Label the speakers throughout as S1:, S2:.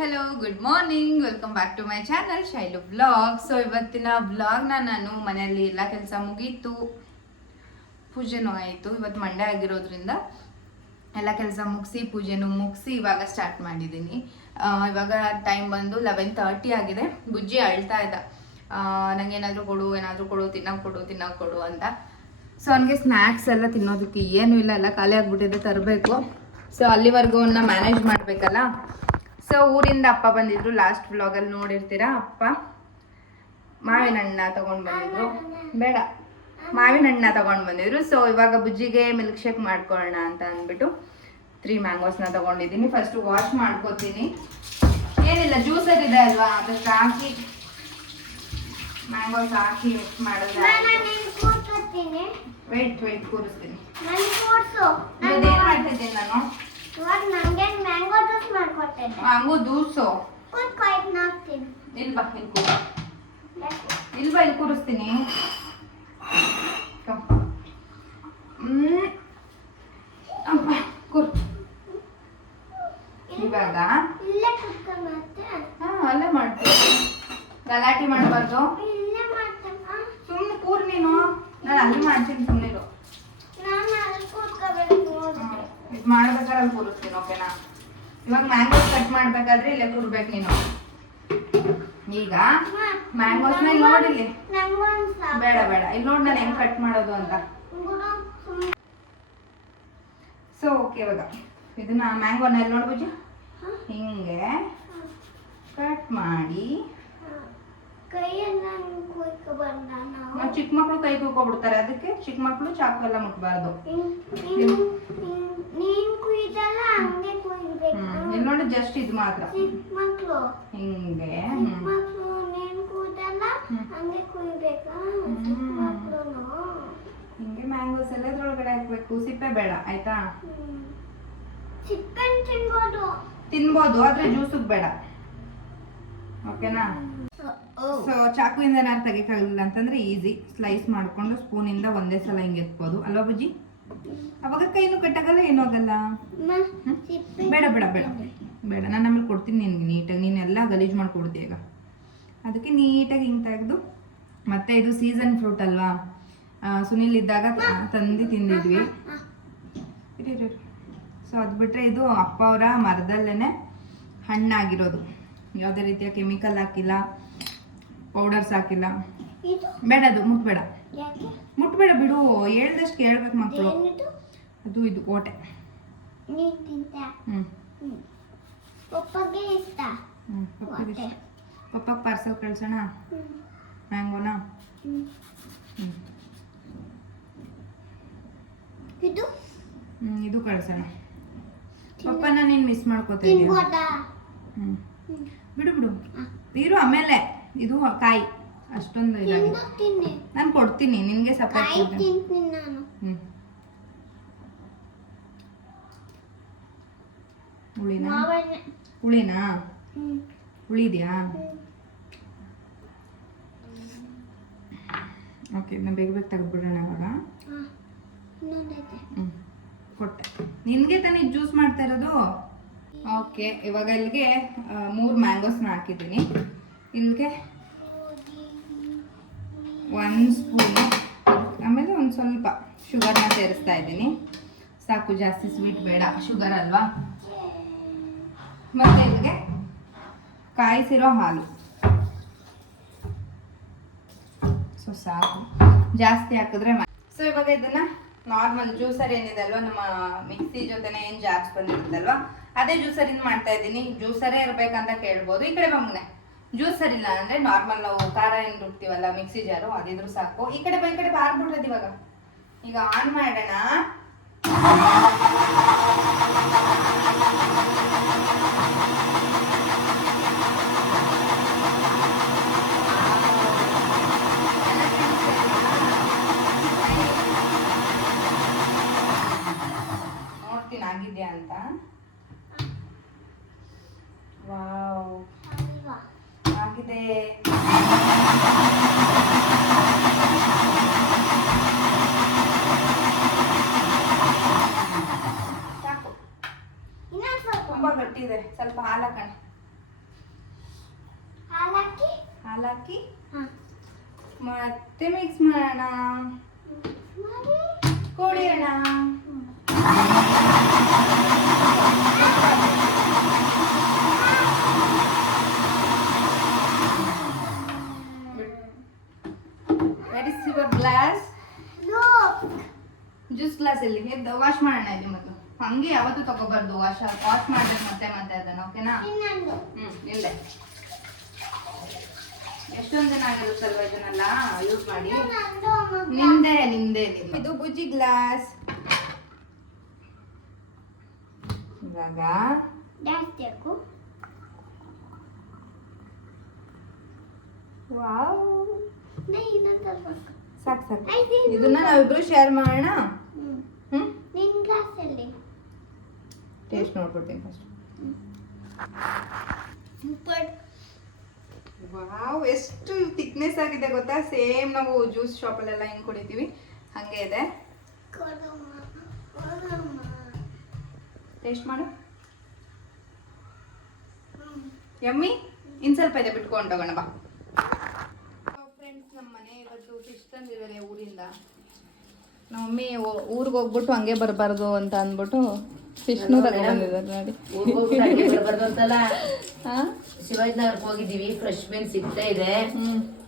S1: Hello good morning welcome back to my channel Shailu blog so ಇವತ್ತಿನ ಬ್ಲಾಗ್ನ ನಾನು ಮನೆಯಲ್ಲಿ ಎಲ್ಲ ಕೆಲಸ ಮುಗೀತು. ಪೂಜೆನೂ ಆಯಿತು. ಇವತ್ತು ಮಂಡೆ ಆಗಿರೋದ್ರಿಂದ ಎಲ್ಲ ಕೆಲಸ ಮುಗಿಸಿ, ಪೂಜೆನೂ ಮುಗಿಸಿ ಇವಾಗ ಸ್ಟಾರ್ಟ್ ಮಾಡಿದ್ದೀನಿ. ಇವಾಗ ಟೈಮ್ ಬಂದು ಲೆವೆನ್ ತರ್ಟಿ ಆಗಿದೆ. ಬುಜ್ಜಿ ಅಳ್ತಾ ಇದ್ದ. ನಂಗೆ ಏನಾದರೂ ಕೊಡು ಏನಾದರೂ ಕೊಡು, ತಿನ್ನೋಕೆ ಕೊಡು ತಿನ್ನೋಕೆ ಕೊಡು ಅಂತ. ಸೊ ಅವನಿಗೆ ಸ್ನ್ಯಾಕ್ಸ್ ಎಲ್ಲ ತಿನ್ನೋದಕ್ಕೆ ಏನೂ ಇಲ್ಲ. ಎಲ್ಲ ಖಾಲಿ ಆಗ್ಬಿಟ್ಟಿದೆ, ತರಬೇಕು. ಸೊ ಅಲ್ಲಿವರೆಗೂ ಮ್ಯಾನೇಜ್ ಮಾಡಬೇಕಲ್ಲ? ಸೊ ಊರಿಂದ ಅಪ್ಪ ಬಂದಿದ್ರು. ಲಾಸ್ಟ್ ವ್ಲಾಗಲ್ಲಿ ನೋಡಿರ್ತೀರಾ? ಅಪ್ಪ ಮಾವಿನ ಹಣ್ಣ ತಗೊಂಡು ಬಂದಿದ್ರು. ಬೇಡ ಮಾವಿನ ಹಣ್ಣ ತಗೊಂಡು ಬಂದಿದ್ರು. ಸೊ ಇವಾಗ ಬುಜ್ಜಿಗೆ ಮಿಲ್ಕ್ ಶೇಕ್ ಮಾಡ್ಕೊಳ್ಳೋಣ ಅಂತ ಅಂದ್ಬಿಟ್ಟು ತ್ರೀ ಮ್ಯಾಂಗೋಸ್ನ ತಗೊಂಡಿದ್ದೀನಿ. ಫಸ್ಟ್ ವಾಶ್ ಮಾಡ್ಕೋತೀನಿ. ಏನಿಲ್ಲ ಜ್ಯೂಸರ್ ಇದೆ ಅಲ್ವಾ? ಅದಕ್ಕೆ ಹಾಕಿ ಮ್ಯಾಂಗೋಸ್ ಹಾಕಿ ಮಿಕ್ಸ್
S2: ಕೂತ್ಕೊತೀನಿ
S1: ವೆಯ್ಟ್ ವೆಯ್ಟ್ ಕೂರಿಸ್ತೀನಿ.
S2: ನನ್? ಇವಾಗ ನಂಗೆ ಮ್ಯಾಂಗೋ ಜ್ಯೂಸ್ ಮಾಡ್ಕೊಡ್ತೇನೆ.
S1: ಹಂಗು ದೂಸು
S2: ಕೂತ್ಕೊ ಇದನ್ನ ಹಾಕ್ತೀನಿ.
S1: ಇಲ್ಲಿ ಬಾ ಇಲ್ಲಿ ಕೂರು. ಇಲ್ಲಿ ಬಾ ಇಲ್ಲಿ ಕೂರಿಸ್ತೀನಿ. ಅಪ್ಪ ಕೂರು. ಇವಾಗ?
S2: ಇಲ್ಲೇ ಕೂತ್ಕೊ ಮತ್ತೆ.
S1: ಹಾ ಅಲ್ಲೇ ಮಾಡ್ತೀನಿ. ಗಲಾಟೆ ಮಾಡಬಾರ್ದು.
S2: ಇಲ್ಲೇ ಮಾಡ್ತೀನಿ?
S1: ಸುಮ್ಮನೆ ಕೂರ್ ನೀನು. ನಾನು ಅಲ್ಲಿ ಮಾಡ್ತೀನಿ ಸುಮ್ಮನಿರು
S2: ನಾನು ಅಲ್ಲಿ ಕೂತ್ಕೋಬೇಕು ನೋಡು
S1: ಇದು ಮಾಡ್ಬೇಕಾದ್ರೆ ಅಲ್ಲಿ ಕೂರಿಸ್ತೀನಿ ಓಕೆನಾ ಇವಾಗ ಮ್ಯಾಂಗೋಸ್ ಕಟ್ ಮಾಡ್ಬೇಕಾದ್ರೆ ಇಲ್ಲೇ ಕೂರ್ಬೇಕು ನೀನು. ಈಗ ಮ್ಯಾಂಗೋಸ್ ಇಲ್ಲಿ ನೋಡಿಲ್ಲಿ ಬೇಡ ಬೇಡ. ಇಲ್ಲಿ ನೋಡಿ ನಾನು ಹೆಂಗ್ ಕಟ್ ಮಾಡೋದು ಅಂತ. ಸೊ ಓಕೆ ಇವಾಗ ಇದನ್ನ ಮ್ಯಾಂಗೋನ ಎಲ್ಲಿ ನೋಡ್ಬೋದು? ಹಿಂಗೆ ಕಟ್ ಮಾಡಿ
S2: ಹ. ಕೈಯನ್ನ ಕುಯ್ಕೊ ಬಂದ ನಾವು
S1: ನಾವು ಚಿಕ್ಕ ಮಕ್ಕಳು ಕೈ ಕುಯ್ಕೊಬಿಡ್ತಾರೆ ಅದಕ್ಕೆ ಚಿಕ್ಕ ಮಕ್ಕಳು ಚಾಕು ಎಲ್ಲ ಮುಟ್ಬಾರ್ದು ಇಲ್ಲಿ ನೋಡಿ ಜಸ್ಟ್ ಇದು ಮಾತ್ರ. ಹಿಂಗೆ.
S2: ಹಂಗೆ
S1: ಮ್ಯಾಂಗೋಸ್ ಎಲ್ಲ ಇದ್ರೊಳಗಡೆ ಹಾಕ್ಬೇಕು. ಸಿಪ್ಪೆ ಬೇಡ ಆಯ್ತಾ?
S2: ತಿನ್ಬೋದು.
S1: ತಿನ್ಬೋದು ಆದ್ರೆ ಜ್ಯೂಸಿಗೆ ಬೇಡ. ಓಕೆನಾ? ಸೊ ಚಾಕುವಿಂದ ನಾನು ತೆಗಿಕಾಗಲಿಲ್ಲ ಅಂತಂದ್ರೆ ಈಸಿ ಸ್ಲೈಸ್ ಮಾಡ್ಕೊಂಡು ಸ್ಪೂನಿಂದ ಒಂದೇ ಸಲ ಹಿಂಗೆ ಎತ್ಬೋದು. ಅಲ್ವಾ ಬುಜ್ಜಿ? ಅವಾಗ ಕೈನು ಕಟ್ಟಾಗಲ್ಲ ಏನು ಆಗಲ್ಲ? ಬೇಡ ಬೇಡ ಬೇಡ. ಬೇಡ. ನಾನು ಆಮೇಲೆ ಕೊಡ್ತೀನಿ ನಿನ್ಗೆ ನೀಟಾಗಿ. ನೀನೆಲ್ಲ ಗಲೀಜು ಮಾಡ್ಕೊಡ್ತೀಯ ಈಗ. ಅದಕ್ಕೆ ನೀಟಾಗಿ ಹಿಂಗೆ ತೆಗೆದು ಮತ್ತೆ ಇದು ಸೀಸನ್ ಫ್ರೂಟ್ ಅಲ್ವಾ? ಸುನಿಲ್ ಇದ್ದಾಗ ತಂದು ತಿಂದಿದ್ವಿ. ಸೊ ಅದು ಬಿಟ್ಟರೆ ಇದು ಅಪ್ಪ ಅವರ ಮರದಲ್ಲೇ ಹಣ್ಣಾಗಿರೋದು. ಯಾವುದೇ ರೀತಿಯ ಕೆಮಿಕಲ್ ಹಾಕಿಲ್ಲ. ಪೌಡರ್ಸ್ ಹಾಕಿಲ್ಲ ಬೇಡ ಅದು ಮುಟ್ಬೇಡ. ಮುಟ್ಬೇಡ ಬಿಡು ಹೇಳ್ದಷ್ಟು ಕೇಳ್ಬೇಕು ಮಕ್ಕಳು ಅದು ಇದು ಓಟೆ
S2: ಪಪ್ಪಗೆ
S1: ಪಾರ್ಸಲ್ ಕಳ್ಸೋಣ? ಮ್ಯಾಂಗೋನ?
S2: ಇದು?
S1: ಇದು ಕಳ್ಸೋಣ. ಪಪ್ಪನ ನೀನು ಮಿಸ್
S2: ಮಾಡ್ಕೋತೀನಿ
S1: ಬಿಡು ಬಿಡು.
S2: ನೀರು
S1: ಇರು ಆಮೇಲೆ. ಇದು ಕಾಯಿ. ಅಷ್ಟೊಂದು ಇದಾಗಿದೆ.
S2: ತಿನ್ನಿ.
S1: ನಾನು ಕೊಡ್ತೀನಿ ನಿನಗೆ ಸಪೋರ್ಟ್
S2: ಕಾಯಿ ತಿಂತೀನಿ ನಾನು.
S1: ಹ್ಞೂ ಹುಳಿನಾ?
S2: ಮಾವಣ್ಣ
S1: ಹುಳಿನಾ?
S2: ಹ್ಮ್.
S1: ಹುಳಿ ಇದೆಯಾ ಓಕೆ ನಾನು ಬೇಗ ಬೇಗ ತೆಗೆದ್ಬಿಡೋಣ ಇವಾಗ.
S2: ಇನ್ನೊಂದೈತೆ
S1: ಹ್ಞೂ ಕೊಟ್ಟೆ. ನಿನಗೆ ತಾನೇ ಜ್ಯೂಸ್ ಮಾಡ್ತಾ ಇರೋದು? ಓಕೆ ಇವಾಗ ಇಲ್ಲಿಗೆ ಮೂರು ಮ್ಯಾಂಗೋಸ್ನ ಹಾಕಿದ್ದೀನಿ. ಇಲ್ಲಿಗೆ ಒಂದು ಸ್ಪೂನು ಆಮೇಲೆ ಒಂದು ಸ್ವಲ್ಪ ಶುಗರ್ನ ಸೇರಿಸ್ತಾ ಇದ್ದೀನಿ. ಸಾಕು, ಜಾಸ್ತಿ ಸ್ವೀಟ್ ಬೇಡ. ಶುಗರ್ ಅಲ್ವಾ? ಮತ್ತೆ ಇಲ್ಲಿಗೆ ಕಾಯಿಸಿರೋ ಹಾಲು. ಸೊ ಸಾಕು. ಜಾಸ್ತಿ ಹಾಕಿದ್ರೆ ಸೊ ಇವಾಗ ಇದನ್ನ ನಾರ್ಮಲ್ ಜ್ಯೂಸರ್ ಏನಿದೆ ಅಲ್ವಾ? ನಮ್ಮ ಮಿಕ್ಸಿ ಜೊತೆನೆ ಏನು ಜಾರ್ಸ್ ಬಂದಿರುತ್ತಲ್ವಾ? ಅದೇ ಜ್ಯೂಸರಿಂದ ಮಾಡ್ತಾ ಇದ್ದೀನಿ. ಜ್ಯೂಸರೇ ಇರ್ಬೇಕಂತ ಕೇಳ್ಬೋದು. ಈ ಕಡೆ ಬಂಗ್ನೆ ಜ್ಯೂಸರ್ ಇಲ್ಲ ಅಂದ್ರೆ ನಾರ್ಮಲ್ ನಾವು ಖಾರ ಏನು ರುಬ್ತೀವಲ್ಲ ಮಿಕ್ಸಿ ಜಾರು ಅದಿದ್ರು ಸಾಕು. ಈ ಕಡೆ ಬೈ ಕಡೆ ಬಾರ್ಬಿಡ್ರದು ಇವಾಗ. ಈಗ ಆನ್ ಮಾಡೋಣ ನೋಡ್ತೀನಿ ಆಗಿದ್ಯಾ ಅಂತ ವಾವ್
S2: ಅಲ್ವಾ
S1: ಆಗಿದೆ ಸಾಕು
S2: ಇನ್ನೊಂದ್ ಸ್ವಲ್ಪ
S1: ತುಂಬಾ ಗಟ್ಟಿ ಇದೆ ಸ್ವಲ್ಪ ಹಾಲು ಹಾಕೋಣ
S2: ಹಾಲಾಕಿ
S1: ಹಾಲು ಹಾಕಿ
S2: ಹಾ.
S1: ಮತ್ತೆ ಮಿಕ್ಸ್ ಮಾಡೋಣ.
S2: ಮಾಡಿ.
S1: ಕೊಡಿಯೋಣ where is your glass
S2: look
S1: juice glass ಎಲ್ಲಿ ವಾಶ್ ಮಾಡೋಣ ಇಲ್ಲಿ ಮತ್ತು. ಹಂಗೆ ಯಾವತ್ತೂ ತಗೋಬಾರ್ದು ವಾಶ್ ವಾಶ್ ಮಾಡ್ಬೇಕು ಮತ್ತೆ ಮತ್ತೆ ಅದನ್ನ ಓಕೆನಾ ಹ್ಮ್ ಇಲ್ಲೇ. ಎಷ್ಟೊಂದು ದಿನ ಆಗಿರುತ್ತಲ್ವ ಇದನ್ನೆಲ್ಲ ಯೂಸ್ ಮಾಡಿ. ನಿಂದೆ ನಿಂದೆ. ಇದು ಬುಜ್ಜಿ ಗ್ಲಾಸ್ ಇವಾಗ ಸಾಕು ಸಾಕು. ಇದನ್ನ ನಾವಿಬ್ರು ಶೇರ್ ಮಾಡೋಣ
S2: ಹ್ಮ್.
S1: ಹ್ಮ್
S2: ನಿನ್ ಗ್ಲಾಸ್ ಅಲ್ಲಿ
S1: ಟೇಸ್ಟ್ ನೋಡ್ಬಿಡ್ತೀನಿ ಫಸ್ಟ್
S2: ಸೂಪರ್
S1: ವಾವ್ ಎಷ್ಟು ಥಿಕ್ನೆಸ್ ಆಗಿದೆ ಗೊತ್ತಾ? ಸೇಮ್ ನಾವು ಜ್ಯೂಸ್ ಶಾಪಲ್ಲೆಲ್ಲ ಹೆಂಗೆ ಕುಡಿತೀವಿ. ಹಾಗೆ ಇದೆ.
S2: ಕೊಡಮ್ಮ ಕೊಡಮ್ಮ
S1: ಟೇಸ್ಟ್ ಮಾಡು.
S2: ಎಮ್ಮಿ
S1: ಯಮ್ಮಿ ಇನ್ ಸ್ವಲ್ಪ ಇದೆ ಬಿಟ್ಕೊಂಡು ಹೋಗೋಣ ಬಾ. ಫ್ರೆಂಡ್ಸ್ ನಮ್ಮ ಮನೆ ಇವತ್ತು ಫಿಶ್ ತಂದಿದ್ದಾರೆ ಊರಿಂದ. ನಮ್ಮಮ್ಮಿ ಊರಿಗೆ ಹೋಗ್ಬಿಟ್ಟು ಹಂಗೆ ಬರಬಾರ್ದು ಅಂತ ಅಂದ್ಬಿಟ್ಟು ನೋಡಿ. ಹಾ
S3: ಶಿವಾಜಿನಗರ್ಗೆ ಹೋಗಿದ್ದೀವಿ ಫ್ರೆಶ್ ಮೀನ್ ಸಿಗ್ತಾ ಇದೆ.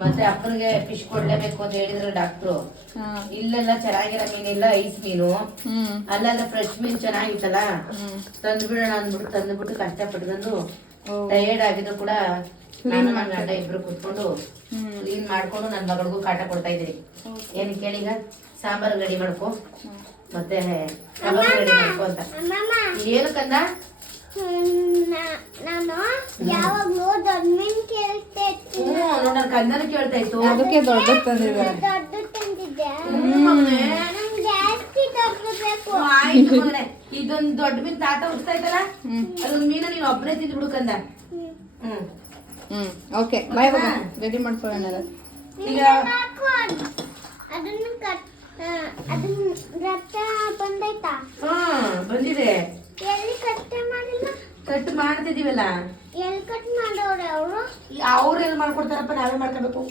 S3: ಮತ್ತೆ ಅಪ್ಪನಿಗೆ ಫಿಶ್ ಕೊಡ್ಲೇಬೇಕು ಅಂತ ಹೇಳಿದ್ರು ಡಾಕ್ಟ್ರು ಇಲ್ಲೆಲ್ಲ ಚೆನ್ನಾಗಿರೋ ಮೀನಿಲ್ಲ ಐಸ್ ಮೀನು. ಅಲ್ಲಲ್ಲ ಫ್ರೆಶ್ ಮೀನ್ ಚೆನ್ನಾಗಿತ್ತಲ್ಲ? ತಂದ್ಬಿಡೋಣ ಅಂದ್ಬಿಟ್ಟು ತಂದ್ಬಿಟ್ಟು ಕಷ್ಟಪಟ್ಕೊಂಡು
S1: ಬಂದು
S3: ಟಯರ್ಡ್ ಆಗಿದ್ರು ಕೂಡ ನಾನು ನನ್ನ ಗಂಡ ಇಬ್ರು ಕುತ್ಕೊಂಡು ಕ್ಲೀನ್ ಮಾಡ್ಕೊಂಡು ನನ್ನ ಮಗಳಿಗೂ ಕಾಟ ಕೊಡ್ತಾ ಇದೀನಿ ಏನ್ ಕೇಳೀಗ? ಸಾಂಬಾರ್ ರೆಡಿ ಮಾಡ್ಕೊ. ಮತ್ತೆ ರೆಡಿ ಮಾಡ್ಕೊ ಅಂತ. ಏನು ಕಂದ?
S2: ಹ್ಮ್, ನಾನು ಯಾವಾಗ್ಲೂ ದೊಡ್ಡ ಮೀನ್ ಕೇಳ್ತಾ ಇರ್ತೀನಿ.
S3: ಹ್ಞೂ ನೋಡ ಕಂದನ ಕೇಳ್ತಾ ಇತ್ತು.
S1: ಅದಕ್ಕೆ ದೊಡ್ಡ
S3: ಇದೊಂದ್ ದೊಡ್ಡ ಮೀನ್ ತಾತ ಹುಡ್ತಾ ಇದ್ದಲ್ಲ
S1: ಹ್ಮ್
S3: ಮೀನ ನೀನ್ ಒಬ್ಬನೇ ತಿಂದು ಬಿಡುಕಂದ
S2: ಹ್ಮ್.
S3: ಹ್ಮ್.
S1: ಓಕೆ ಬಾಯ್ ರೆಡಿ ಮಾಡ್ಕೊಳ್ಳೋಣ
S3: ಈಗ
S2: ಸಾಕು ಅದನ್ನ ಕಟ್ ಆ, ಅದನ್ನ ರಕ್ತ ಬಂದೈತಾ?
S3: ಹ್ಮ್ ಬಂದಿದೆ.
S2: ಎಲ್ಲಿ ಕಟ್ ಮಾಡಿಲ್ಲ?
S3: ಕಟ್ ಮಾಡ್ತಿದೀವಲ್ಲ
S2: ಎಲ್ಲಿ ಕಟ್ ಮಾಡೋರೆ ಅವರು?
S3: ಅವ್ರು ಎಲ್ಲಿ ಮಾಡ್ಕೊಡ್ತಾರಪ್ಪ ನಾವೇ ಮಾಡ್ಕೋಬೇಕು.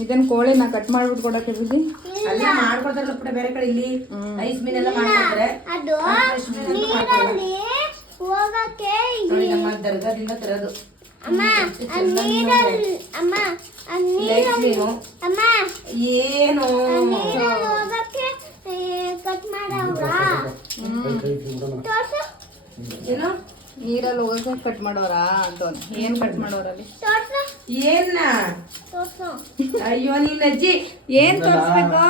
S1: ಇದನ್ನ ಕೋಳಿನ ಕಟ್ ಮಾಡ್ಬಿಟ್ಟು ಕೊಡಕ್ಕೆ ಬುದ್ಧಿ?
S3: ಅಲ್ಲ ಮಾಡ್ಕೊಡ್ತಾರಲ್ಲ ಪುಟ್ಟ ಬೇರೆ ಕಡೆ ಇಲ್ಲಿ ಐಸ್ ಮೀನ್ ಎಲ್ಲ
S2: ಮಾಡ್ತಾರೆ ಹೋಗಕ್ಕೆ
S3: ದರ್ಗಾದಿಂದ ತರೋದು.
S2: ಅಮ್ಮ ಆ ನೀರಲ್ಲಿ ಅಮ್ಮ
S3: ಮೀನು
S2: ಅಮ್ಮ
S3: ಏನು ಏನು?
S1: ನೀರಲ್ಲಿ ಹೋಗಕ್ಕೆ ಕಟ್ ಮಾಡೋರಾ ಅಂತ ಏನು ಕಟ್ ಮಾಡೋರಲ್ಲಿ?
S2: ತೋರ್ಸು.
S3: ಏನ್ನ?
S2: ತೋರ್ಸು.
S3: ಅಯ್ಯೋ ನಿನ್ನ ಅಜ್ಜಿ
S1: ಏನ್ ತೋರಿಸ್ಬೇಕು?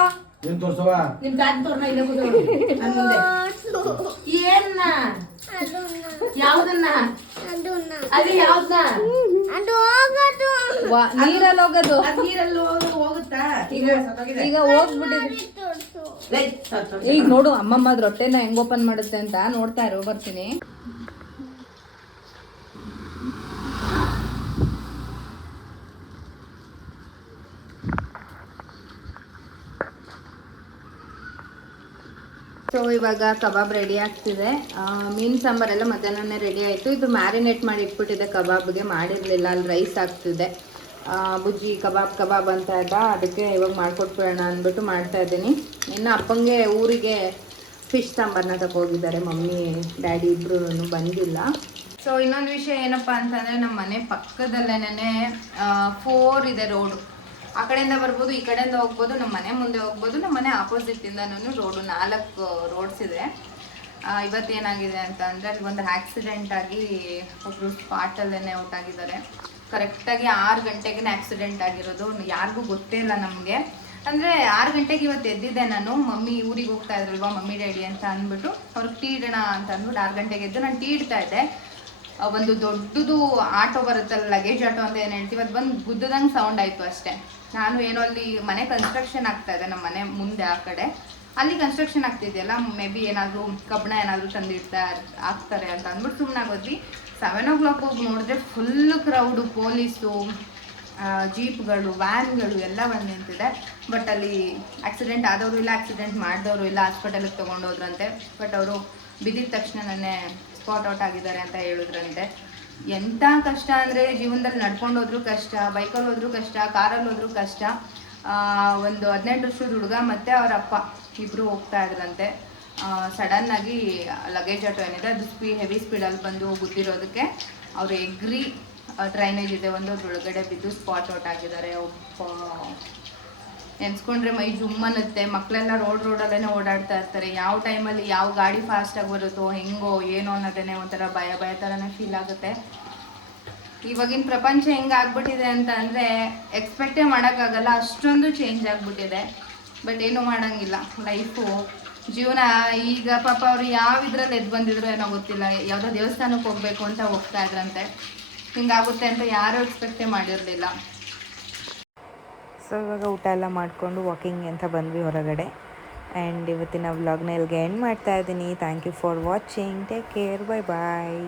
S4: ಏನ್ ತೋರ್ಸವ
S3: ನಿಮ್ ತಾತ ತೋರ್ನ ಇಲ್ಲ ನನ್ ಏನ್ನ? ಯಾವ್ದನ್ನ? ಅದು ಯಾವ್ದನ್ನ?
S1: ನೀರಲ್ಲಿ ಹೋಗೋದು.
S3: ಅದ್ ನೀರಲ್ಲಿ ಹೋಗ್- ಹೋಗುತ್ತಾ? ಈಗ ಸತ್ತೋಗಿದೆ.
S1: ಈಗ ಹೋಗ್ಬಿಟ್ಟಿದೆ.
S3: ಲೈ, ಸತ್ತೋಗಿದೆ.
S1: ಈಗ ನೋಡು ಅಮ್ಮಮ್ಮ ಅದ್ ರೊಟ್ಟೆನ ಹೆಂಗ್ ಓಪನ್ ಮಾಡುತ್ತೆ ಅಂತ ನೋಡ್ತಾ ಇರೋ ಬರ್ತೀನಿ. ಸೊ ಇವಾಗ ಕಬಾಬ್ ರೆಡಿ ಆಗ್ತಿದೆ. ಮೀನ್ ಸಾಂಬಾರ್ ಸಾಂಬಾರೆಲ್ಲ ಮಧ್ಯಾಹ್ನನೇ ರೆಡಿ ಆಯ್ತು. ಇದು ಮ್ಯಾರಿನೇಟ್ ಮಾಡಿ ಇಟ್ಬಿಟ್ಟಿದೆ ಕಬಾಬ್ಗೆ ಮಾಡಿರಲಿಲ್ಲ. ಅಲ್ಲಿ ರೈಸ್ ಆಗ್ತಿದೆ. ಬುಜ್ಜಿ ಕಬಾಬ್ ಕಬಾಬ್ ಅಂತ ಇದ್ದ ಅದಕ್ಕೆ ಇವಾಗ ಮಾಡ್ಕೊಟ್ಬಿಡೋಣ ಅಂದ್ಬಿಟ್ಟು ಮಾಡ್ತಾ ಇದ್ದೀನಿ. ಇನ್ನು ಅಪ್ಪಂಗೆ ಊರಿಗೆ ಫಿಶ್ ಸಾಂಬಾರನ್ನ ತಗೋಗಿದ್ದಾರೆ ಮಮ್ಮಿ, ಡ್ಯಾಡಿ ಇಬ್ರು ಬಂದಿಲ್ಲ. ಸೊ ಇನ್ನೊಂದು ವಿಷಯ ಏನಪ್ಪ ಅಂತಂದರೆ ನಮ್ಮ ಮನೆ ಪಕ್ಕದಲ್ಲೇನೆ ಫೋರ್ ಇದೆ ರೋಡು ಆ ಕಡೆಯಿಂದ ಬರ್ಬೋದು, ಈ ಕಡೆಯಿಂದ ಹೋಗ್ಬೋದು ನಮ್ಮ ಮನೆ ಮುಂದೆ ಹೋಗ್ಬೋದು ನಮ್ಮ ಮನೆ ಆಪೋಸಿಟಿಂದನೂ ರೋಡು ನಾಲ್ಕು ರೋಡ್ಸ್ ಇದೆ. ಇವತ್ತೇನಾಗಿದೆ ಅಂತ ಅಂದರೆ ಅಲ್ಲಿ ಒಂದು ಆಕ್ಸಿಡೆಂಟ್ ಆಗಿ ಒಬ್ಬರು ಸ್ಪಾಟಲ್ಲೇ ಔಟ್ ಆಗಿದ್ದಾರೆ ಕರೆಕ್ಟಾಗಿ ಆರು ಗಂಟೆಗೆ ಆಕ್ಸಿಡೆಂಟ್ ಆಗಿರೋದು ಯಾರಿಗೂ ಗೊತ್ತೇ ಇಲ್ಲ ನಮಗೆ. ಅಂದರೆ ಆರು ಗಂಟೆಗೆ ಇವತ್ತು ಎದ್ದಿದ್ದೆ ನಾನು, ಮಮ್ಮಿ ಊರಿಗೆ ಹೋಗ್ತಾ ಇದ್ರಲ್ವಾ, ಮಮ್ಮಿ ಡ್ಯಾಡಿ ಅಂತ ಅಂದ್ಬಿಟ್ಟು ಅವ್ರಿಗೆ ಟೀ ಇಡೋಣ ಅಂತ ಅಂದ್ಬಿಟ್ಟು ಆರು ಗಂಟೆಗೆ ಎದ್ದು ನಾನು ಟೀ ಇಡ್ತಾ ಇದ್ದೆ ಒಂದು ದೊಡ್ಡದು ಆಟೋ ಬರುತ್ತಲ್ಲ ಲಗೇಜ್ ಆಟೋ ಅಂತ ಏನು ಹೇಳ್ತೀವಿ, ಅದು ಬಂದು ಗುದ್ದದಂಗೆ ಸೌಂಡ್ ಆಯಿತು ಅಷ್ಟೇ. ನಾನು ಏನೋ ಅಲ್ಲಿ ಮನೆ ಕನ್ಸ್ಟ್ರಕ್ಷನ್ ಆಗ್ತಾ ಇದೆ, ನಮ್ಮ ಮನೆ ಮುಂದೆ ಆ ಕಡೆ. ಅಲ್ಲಿ ಕನ್ಸ್ಟ್ರಕ್ಷನ್ ಆಗ್ತಿದೆಯಲ್ಲ ಮೇ ಬಿ ಏನಾದರೂ ಕಬ್ಬಣ ಏನಾದರೂ ತಂದಿಡ್ತಾ ಆಗ್ತಾರೆ ಅಂತ ಅಂದ್ಬಿಟ್ಟು ಸುಮ್ಮನೆ ಆಗೋದ್ವಿ. ಸೆವೆನ್ ಓ ಕ್ಲಾಕ್ ಹೋಗಿ ನೋಡಿದ್ರೆ ಫುಲ್ ಕ್ರೌಡು ಪೊಲೀಸು ಜೀಪ್ಗಳು ವ್ಯಾನ್ಗಳು ಎಲ್ಲ ಬಂದು ನಿಂತಿದೆ. ಬಟ್ ಅಲ್ಲಿ ಆಕ್ಸಿಡೆಂಟ್ ಆದವರು ಇಲ್ಲ ಆಕ್ಸಿಡೆಂಟ್ ಮಾಡಿದವರು ಇಲ್ಲ ಹಾಸ್ಪಿಟಲಿಗೆ ತೊಗೊಂಡೋದ್ರಂತೆ ಬಟ್ ಅವರು ಬಿದ್ದಿದ ತಕ್ಷಣ ಸ್ಪಾಟ್ ಔಟ್ ಆಗಿದ್ದಾರೆ ಅಂತ ಹೇಳಿದ್ರಂತೆ. ಎಂಥ ಕಷ್ಟ ಅಂದರೆ ಜೀವನದಲ್ಲಿ ನಡ್ಕೊಂಡು ಹೋದ್ರೂ ಕಷ್ಟ, ಬೈಕಲ್ಲಿ ಹೋದ್ರೂ ಕಷ್ಟ, ಕಾರಲ್ಲಿ ಹೋದ್ರೂ ಕಷ್ಟ. ಒಂದು ಹದಿನೆಂಟು ವರ್ಷದ ಹುಡುಗ ಮತ್ತು ಅವ್ರ ಅಪ್ಪ ಇಬ್ಬರು ಹೋಗ್ತಾ ಇದ್ರಂತೆ. ಸಡನ್ನಾಗಿ ಲಗೇಜ್ ಆಟೋ ಏನಿದೆ, ಅದು ಸ್ಪೀ ಹೆವಿ ಸ್ಪೀಡಲ್ಲಿ ಬಂದು ಗುದ್ದಿರೋದಕ್ಕೆ ಅವರು ಎಗ್ರಿ ಡ್ರೈನೇಜ್ ಇದೆ ಒಂದು ಒಳಗಡೆ ಬಿದ್ದು ಸ್ಪಾಟ್ ಔಟ್ ಆಗಿದ್ದಾರೆ. ಒಬ್ಬ ನೆನ್ಸ್ಕೊಂಡ್ರೆ ಮೈ ಜುಮ್ ಅನ್ನತ್ತೆ. ಮಕ್ಕಳೆಲ್ಲ ರೋಡ್ ರೋಡಲ್ಲೇ ಓಡಾಡ್ತಾ ಇರ್ತಾರೆ. ಯಾವ ಟೈಮಲ್ಲಿ ಯಾವ ಗಾಡಿ ಫಾಸ್ಟಾಗಿ ಬರುತ್ತೋ, ಹೆಂಗೋ, ಏನೋ ಅನ್ನೋದೇ ಒಂಥರ ಭಯ ಭಯ ಥರನೇ ಫೀಲ್ ಆಗುತ್ತೆ. ಇವಾಗಿನ ಪ್ರಪಂಚ ಹೆಂಗೆ ಆಗ್ಬಿಟ್ಟಿದೆ ಅಂತ ಅಂದರೆ ಎಕ್ಸ್ಪೆಕ್ಟೇ ಮಾಡೋಕ್ಕಾಗಲ್ಲ ಅಷ್ಟೊಂದು ಚೇಂಜ್ ಆಗಿಬಿಟ್ಟಿದೆ. ಬಟ್ ಏನೂ ಮಾಡೋಂಗಿಲ್ಲ. ಲೈಫು ಜೀವನ, ಈಗ ಪಾಪ ಅವರು ಯಾವ ಇದ್ರಲ್ಲಿ ಎದ್ದು ಬಂದಿದ್ರು ಏನೋ ಗೊತ್ತಿಲ್ಲ. ಯಾವುದೋ ದೇವಸ್ಥಾನಕ್ಕೆ ಹೋಗಬೇಕು ಅಂತ ಹೋಗ್ತಾ ಇದ್ರಂತೆ. ಹಿಂಗಾಗುತ್ತೆ ಅಂತ ಯಾರೂ ಎಕ್ಸ್ಪೆಕ್ಟೇ ಮಾಡಿರಲಿಲ್ಲ.
S4: ಸೊ, ಇವಾಗ ಊಟ ಎಲ್ಲ ಮಾಡಿಕೊಂಡು ವಾಕಿಂಗ್ ಅಂತ ಬಂದ್ವಿ ಹೊರಗಡೆ. ಆ್ಯಂಡ್ ಇವತ್ತಿನ ವ್ಲಾಗ್ನ ಇಲ್ಲಿಗೆ ಎಂಡ್ ಮಾಡ್ತಾ ಇದ್ದೀನಿ. Thank you for watching take care bye bye